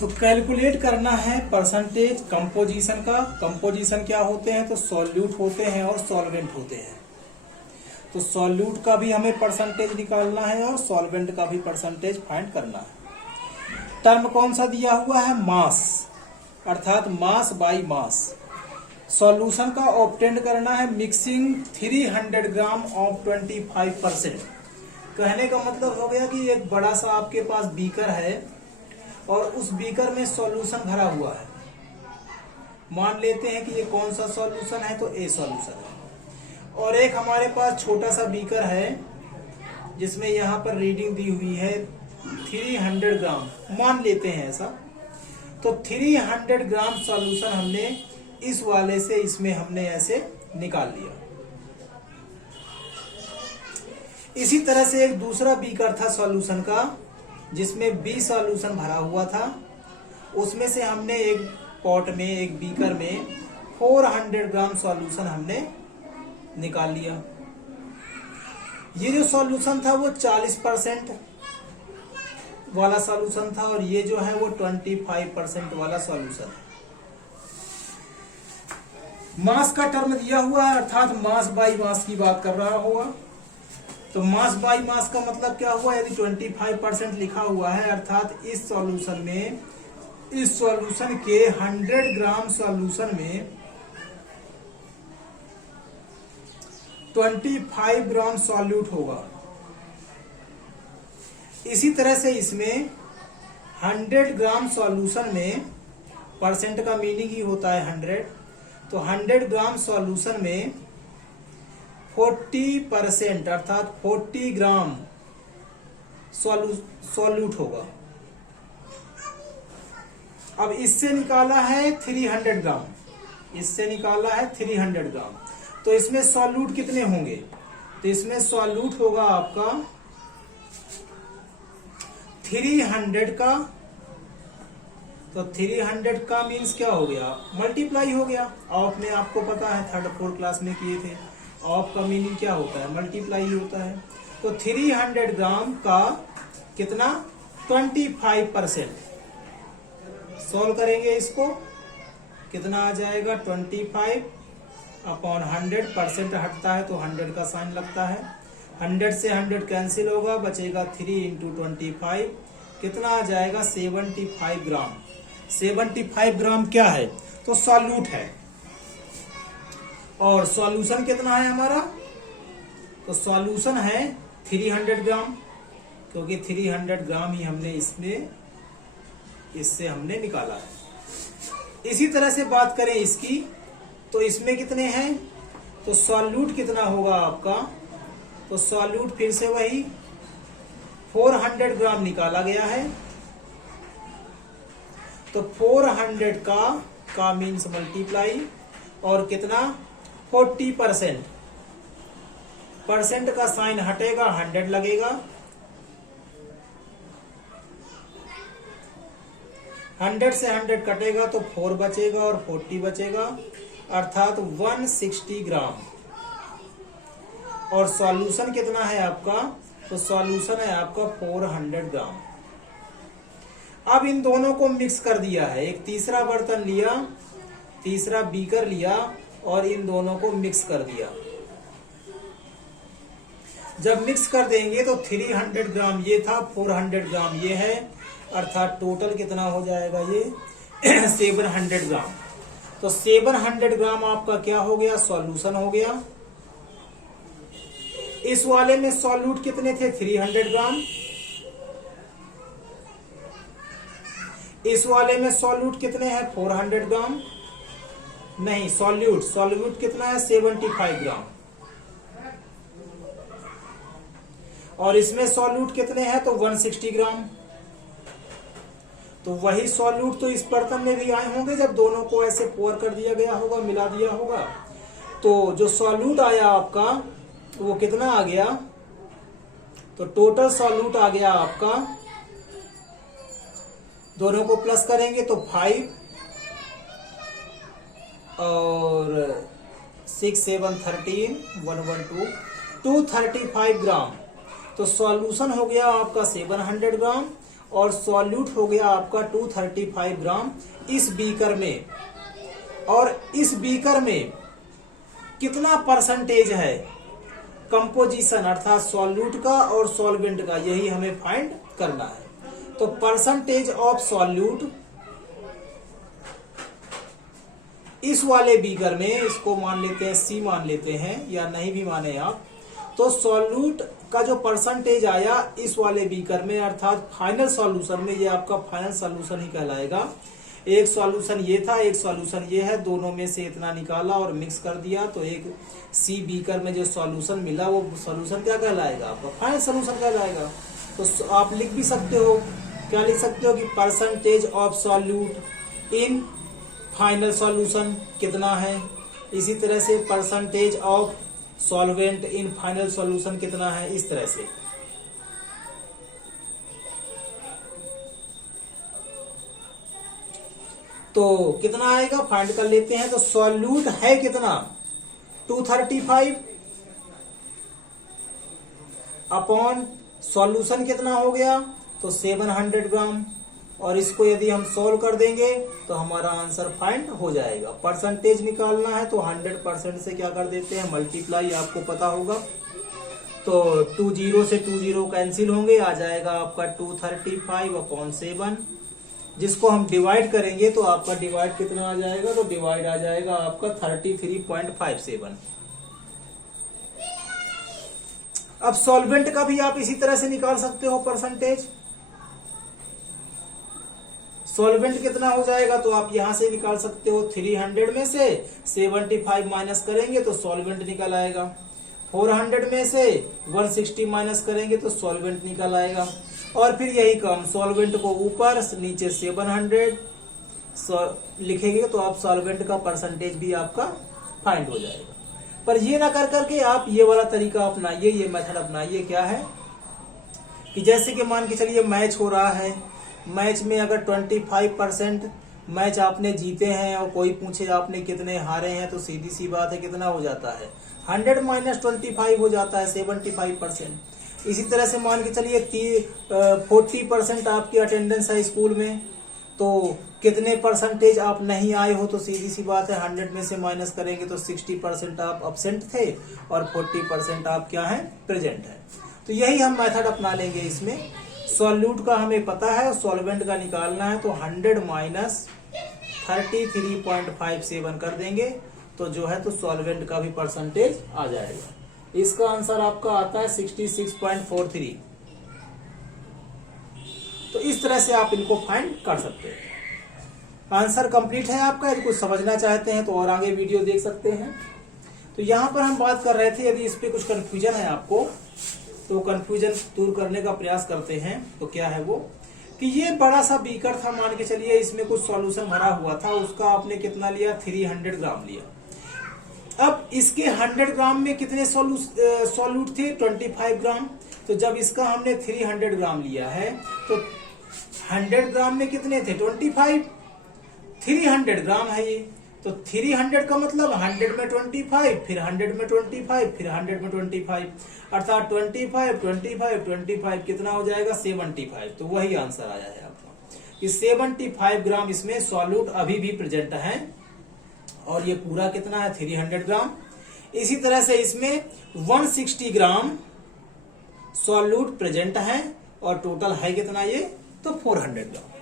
तो कैलकुलेट करना है परसेंटेज कंपोजिशन का। कंपोजिशन क्या होते हैं? तो सॉल्यूट होते हैं और सॉल्वेंट होते हैं। तो सॉल्यूट का भी हमें परसेंटेज निकालना है और सॉल्वेंट का भी परसेंटेज फाइंड करना है। टर्म कौन सा दिया हुआ है? मास, अर्थात मास बाई मास। सॉल्यूशन का ऑब्टेंड करना है मिक्सिंग 300 ग्राम ऑफ 25%। कहने का मतलब हो गया कि एक बड़ा सा आपके पास बीकर है और उस बीकर में सॉल्यूशन भरा हुआ है। मान लेते हैं कि ये कौन सा सॉल्यूशन है? तो ए सॉल्यूशन है। और एक हमारे पास छोटा सा बीकर है जिसमें यहाँ पर रीडिंग दी हुई है 300 ग्राम, मान लेते हैं ऐसा। तो 300 ग्राम सॉल्यूशन हमने इस वाले से इसमें हमने ऐसे निकाल लिया। इसी तरह से एक दूसरा बीकर था सॉल्यूशन का जिसमें बी सॉल्यूशन भरा हुआ था। उसमें से हमने एक पॉट में, एक बीकर में 400 ग्राम सॉल्यूशन हमने निकाल लिया। ये जो सॉल्यूशन था वो 40% वाला सॉल्यूशन था और ये जो है वो 25% वाला सॉल्यूशन है। मास का टर्म दिया हुआ है, अर्थात मास बाई मास की बात कर रहा होगा। तो मास बाई मास का मतलब क्या हुआ? यदि 25% लिखा हुआ है अर्थात इस सॉल्यूशन में, इस सॉल्यूशन के 100 ग्राम सॉल्यूशन में 25 ग्राम सॉल्यूट होगा। इसी तरह से इसमें 100 ग्राम सॉल्यूशन में, परसेंट का मीनिंग ही होता है 100, तो 100 ग्राम सॉल्यूशन में 40% अर्थात 40 ग्राम सॉल्यूट होगा। अब इससे निकाला है 300 ग्राम, इससे निकाला है 300 ग्राम, तो इसमें सॉल्यूट कितने होंगे? तो इसमें सॉल्यूट होगा आपका 300 का, तो 300 का मीन्स क्या हो गया? मल्टीप्लाई हो गया। ऑफ में आपको पता है, 3rd 4th क्लास में किए थे, ऑफ का मीनिंग क्या होता है? मल्टीप्लाई होता है। तो 300 ग्राम का कितना? 25%। सॉल्व करेंगे इसको, कितना आ जाएगा? 25 अपॉन 100%, हटता है तो 100 का साइन लगता है। 100 से 100 कैंसिल होगा, बचेगा 3 इंटू 25, कितना आ जाएगा? 75 ग्राम। 75 ग्राम क्या है? तो सॉल्यूट है। और सॉल्यूशन कितना है हमारा? तो सॉल्यूशन है 300 ग्राम, क्योंकि 300 ग्राम ही हमने इससे हमने निकाला है। इसी तरह से बात करें इसकी, तो इसमें कितने हैं? तो सॉल्यूट कितना होगा आपका? तो सॉल्यूट फिर से वही 400 ग्राम निकाला गया है। तो 400 का मीन्स मल्टीप्लाई, और कितना? 40%। परसेंट का साइन हटेगा, 100 लगेगा। 100 से 100 कटेगा तो 4 बचेगा और 40 बचेगा, अर्थात 160 ग्राम। और सॉल्यूशन कितना है आपका? तो सॉल्यूशन है आपका 400 ग्राम। अब इन दोनों को मिक्स कर दिया है। एक तीसरा बर्तन लिया, तीसरा बीकर लिया और इन दोनों को मिक्स कर दिया। जब मिक्स कर देंगे तो 300 ग्राम ये था, 400 ग्राम ये है, अर्थात टोटल कितना हो जाएगा? ये 700 ग्राम। तो 700 ग्राम आपका क्या हो गया? सॉल्यूशन हो गया। इस वाले में सॉल्यूट कितने थे? 300 ग्राम। इस वाले में सॉल्यूट कितने हैं? 400 ग्राम। नहीं, सॉल्यूट कितना है? 75 ग्राम। और इसमें सॉल्यूट कितने हैं? तो 160 ग्राम। तो वही सॉल्यूट तो इस बर्तन में भी आए होंगे जब दोनों को ऐसे पोर कर दिया गया होगा, मिला दिया होगा। तो जो सॉल्यूट आया आपका वो कितना आ गया? तो टोटल सॉल्यूट आ गया आपका, दोनों को प्लस करेंगे तो 5 और 6 7 13 112 235 ग्राम। तो सॉल्यूशन हो गया आपका 700 ग्राम और सॉल्यूट हो गया आपका 235 ग्राम इस बीकर में। और इस बीकर में कितना परसेंटेज है कंपोजिशन अर्थात सॉल्यूट का और सॉल्वेंट का, यही हमें फाइंड करना है। तो परसेंटेज ऑफ सॉल्यूट इस वाले बीकर में, इसको मान लेते हैं C मान लेते हैं, या नहीं भी माने आप, तो सॉल्यूट का जो परसेंटेज आया इस वाले बीकर में अर्थात फाइनल सॉल्यूशन में, ये आपका फाइनल सॉल्यूशन ही कहलाएगा। एक सॉल्यूशन ये था, एक सॉल्यूशन ये है, दोनों में से इतना निकाला और मिक्स कर दिया, तो एक C बीकर में जो सॉल्यूशन मिला वो सॉल्यूशन क्या कहलाएगा, आपका फाइनल सॉल्यूशन कहलाएगा। तो आप लिख भी सकते हो, क्या लिख सकते हो कि percentage of solute in final solution कितना है। इसी तरह से percentage of solvent in final solution कितना है, इस तरह से। तो कितना आएगा फाइंड कर लेते हैं। तो सॉल्यूट है कितना 235 अपॉन सॉल्यूशन कितना हो गया तो 700 ग्राम। और इसको यदि हम सोल्व कर देंगे तो हमारा आंसर फाइंड हो जाएगा। परसेंटेज निकालना है तो 100% से क्या कर देते हैं मल्टीप्लाई, आपको पता होगा। तो 20 से 20 कैंसिल होंगे, आ जाएगा आपका 235 अपॉन 7। जिसको हम डिवाइड करेंगे तो आपका डिवाइड कितना आ जाएगा, तो डिवाइड आ जाएगा आपका 33.57। अब सॉल्वेंट का भी आप इसी तरह से निकाल सकते हो परसेंटेज। सॉल्वेंट कितना हो जाएगा तो आप यहां से निकाल सकते हो, 300 में से 75 माइनस करेंगे तो सॉल्वेंट निकल आएगा। 400 में से 160 माइनस करेंगे तो सॉल्वेंट निकल आएगा। और फिर यही काम, सॉल्वेंट को ऊपर नीचे 700 लिखेंगे तो आप सॉल्वेंट का परसेंटेज भी आपका फाइंड हो जाएगा। पर ये ना कर करके आप ये वाला तरीका अपनाइए, ये मेथड अपनाइए। क्या है कि जैसे कि मान के चलिए मैच हो रहा है, मैच में अगर 25% मैच आपने जीते हैं और कोई पूछे आपने कितने हारे हैं, तो सीधी सी बात है कितना हो जाता है 100 - 25 हो जाता है 75%। इसी तरह से मान के चलिए 40% आपकी अटेंडेंस है स्कूल में, तो कितने परसेंटेज आप नहीं आए हो, तो सीधी सी बात है 100 में से माइनस करेंगे तो 60% आप अब्सेंट थे और 40% आप क्या है प्रेजेंट है। तो यही हम मेथड अपना लेंगे इसमें। सॉल्यूट का हमें पता है, सॉल्वेंट का निकालना है, तो 100 माइनस 33.57 कर देंगे तो जो है तो सॉल्वेंट का भी परसेंटेज आ जाएगा। इसका आंसर आपका आता है 66.43। तो इस तरह से आप इनको फाइंड कर सकते हैं। आंसर कंप्लीट है आपका। यदि कुछ समझना चाहते हैं तो और आगे वीडियो देख सकते हैं। तो यहाँ पर हम बात कर रहे थे, यदि इस पे कुछ कंफ्यूजन है आपको तो कंफ्यूजन दूर करने का प्रयास करते हैं। तो क्या है वो कि ये बड़ा सा बीकर था, मान के चलिए इसमें कुछ सॉल्यूशन भरा हुआ था, उसका आपने कितना लिया 300 ग्राम लिया। अब इसके 100 ग्राम में कितने सॉल्यूट थे 25 ग्राम। तो जब इसका हमने 300 ग्राम लिया है तो 100 ग्राम में कितने थे 25, 300 ग्राम है ये। तो 300 का मतलब 100 में 25, फिर 100 में 25, फिर 100 में 25, अर्थात 25, 25, 25 कितना हो जाएगा 75। तो वही आंसर आया है आपका कि 75 ग्राम इसमें सॉल्यूट अभी भी प्रेजेंट है। और ये पूरा कितना है 300 ग्राम। इसी तरह से इसमें 160 ग्राम सॉल्यूट प्रेजेंट है और टोटल है कितना ये तो 400 ग्राम।